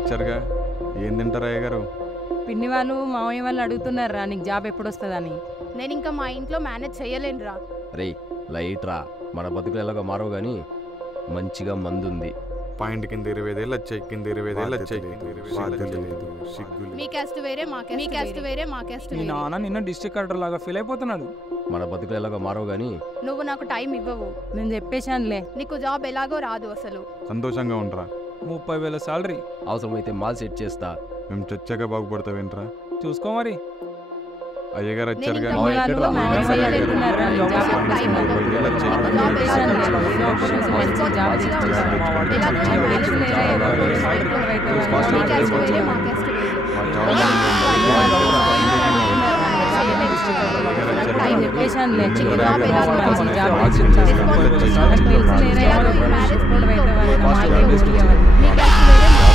వచ్చారుగా, ఏం తింటారా అయ్య గారు? పిన్ని వాళ్ళు మామయ్య వాళ్ళు అడుగుతున్నారా నీకు జాబ్ ఎప్పుడు వస్తుందని. నేను ఇంకా మా ఇంట్లో మేనేజ్ చేయలేనురా. రే లైట్ రా, మన బతుకులు ఎలాగో మారవు కానీ మంచిగా మందుంది. పాయింట్ కింద 20,000 వచ్చాయి, కింద 20,000 వచ్చాయి. మీ క్యాస్ట్ వేరే, మా క్యాస్ట్ వేరే, మా క్యాస్ట్ మీ వేరే. నాన్న నిన్న డిస్ట్రిక్ట్ కలెక్టర్ లాగా ఫీల్ అయిపోతున్నాడు. మన బతుకులు ఎలాగో మారవు కానీ నువ్వు నాకు టైం ఇవ్వవు. నేను చెప్పేశానులే. నీకు జాబ్ ఎలాగో రాదు అసలు. సంతోషంగా ఉండరా, 30,000 సాలరీ అవసరమైతే మాల్ సెట్ చేస్తా. మేము చచ్చాక బాగుపడతావేంట్రా? చూసుకో మరి. అయ్యగారు నేను వచ్చారుగా, ఇంకా మావయ్య మీ ఎక్కడ్రా? వాళ్ళు మామయ్య వాళ్ళు అడుగుతున్నారా నీకు నాకు జాబ్ ఎప్పుడు టైం వస్తుందని. ఇవ్వవు. నీకు జాబ్ చెప్పేశానులే. ఎలాగో రాదు. మంచి జాబ్ తెచ్చుకుంటాను. ఎలాగో నాకు మేనేజ్ తెలుసులే, చేయలేను. ఎవరు సైకిల్ రైతు వాళ్ళు. మీ క్యాస్ట్ వేరే, మా క్యాస్ట్ వేరే. నేను చెప్పేశానులే. జాబ్ ఎలాగో మంచి రాదు. జాబ్ తెచ్చుకుంటాను. నాకు తెలుసులే, ఎవరు సైకిల్ రైతు వాళ్ళు. మాకే ఊరికి ఎవరు. మీ క్యాస్ట్ వేరే, మా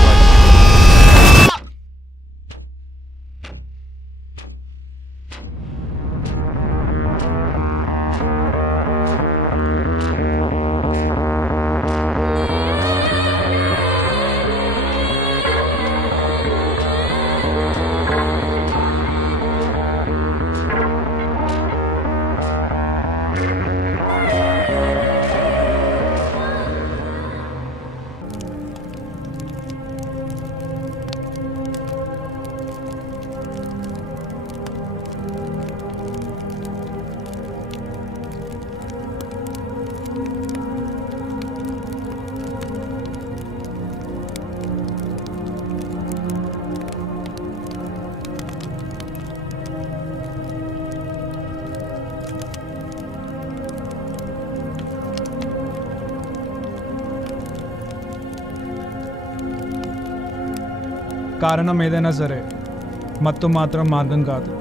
కారణం ఏదైనా సరే మత్తు మాత్రం మార్గం కాదు.